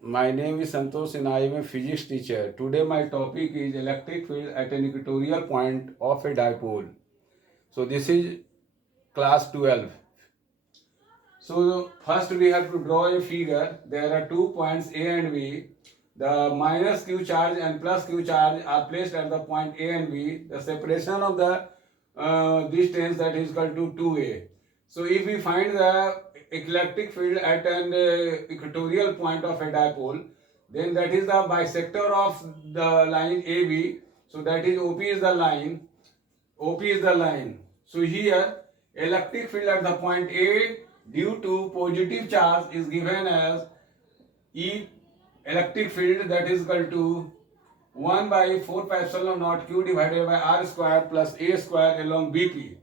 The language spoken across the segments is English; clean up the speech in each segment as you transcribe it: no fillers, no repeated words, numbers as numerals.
My name is Santosh and I am a physics teacher. Today my topic is electric field at an equatorial point of a dipole. So this is class 12. So first we have to draw a figure. There are 2 points A and B. The minus Q charge and plus Q charge are placed at the point A and B. The separation of the distance that is equal to 2A. So if we find the electric field at an equatorial point of a dipole, then that is the bisector of the line AB. So that is OP is the line. OP is the line. So here electric field at the point A due to positive charge is given as E electric field, that is equal to 1 by 4 pi epsilon naught Q divided by R square plus A square along BP.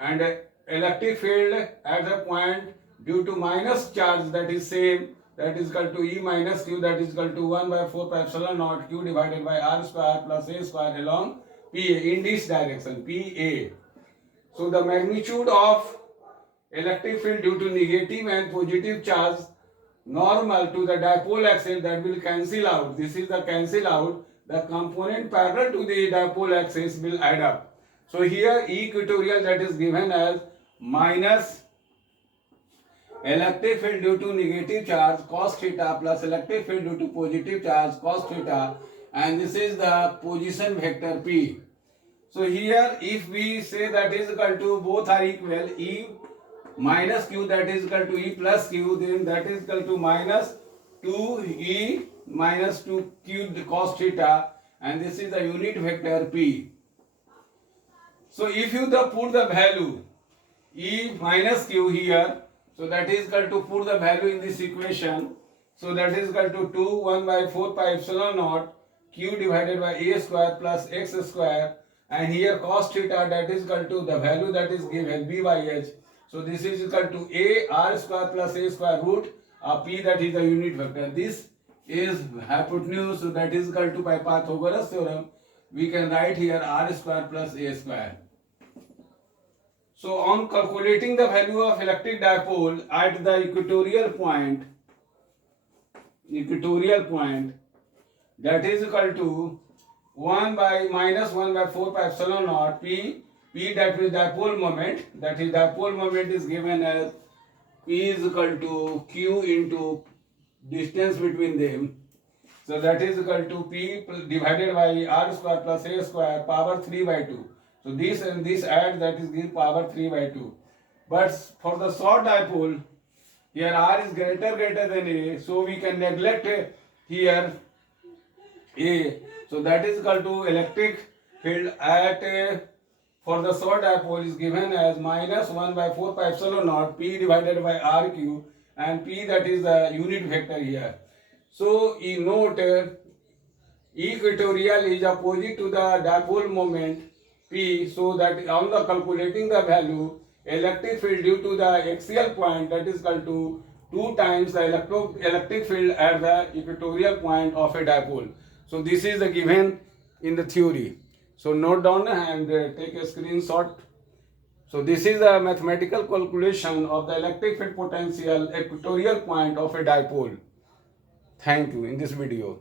And electric field at the point due to minus charge, that is same, that is equal to E minus Q, that is equal to 1 by 4 pi epsilon naught Q divided by R square plus A square along PA in this direction, PA. So the magnitude of electric field due to negative and positive charge normal to the dipole axis, that will cancel out. This is the cancel out. The component parallel to the dipole axis will add up. So here equatorial, that is given as minus electric field due to negative charge cos theta plus electric field due to positive charge cos theta, and this is the position vector P. So here if we say that is equal to, both are equal, E minus Q that is equal to E plus Q, then that is equal to minus 2E minus 2Q cos theta, and this is the unit vector P. So if you put the value E minus Q here, so that is equal to, put the value in this equation, so that is equal to 2 1 by 4 pi epsilon naught Q divided by A square plus X square, and here cos theta that is equal to the value that is given B by H. So this is equal to A R square plus A square root of P, that is the unit vector. This is hypotenuse, so that is equal to, by Pythagoras theorem we can write here R square plus A square. So on calculating the value of electric dipole at the equatorial point, that is equal to 1 by minus 1 by 4 pi epsilon naught P, that is dipole moment, that is dipole moment is given as P is equal to Q into distance between them. So that is equal to P divided by R square plus A square power 3 by 2. So this and this add, that is give power 3 by 2. But for the short dipole, here R is greater than A, so we can neglect here A. So that is equal to electric field at for the short dipole is given as minus 1 by 4 pi epsilon naught P divided by R cube, and P that is the unit vector here. So you note equatorial is opposite to the dipole moment P, so that on the calculating the value, electric field due to the axial point, that is equal to 2 times the electric field at the equatorial point of a dipole. So this is the given in the theory. So note down and take a screenshot. So this is a mathematical calculation of the electric field potential equatorial point of a dipole. Thank you in this video.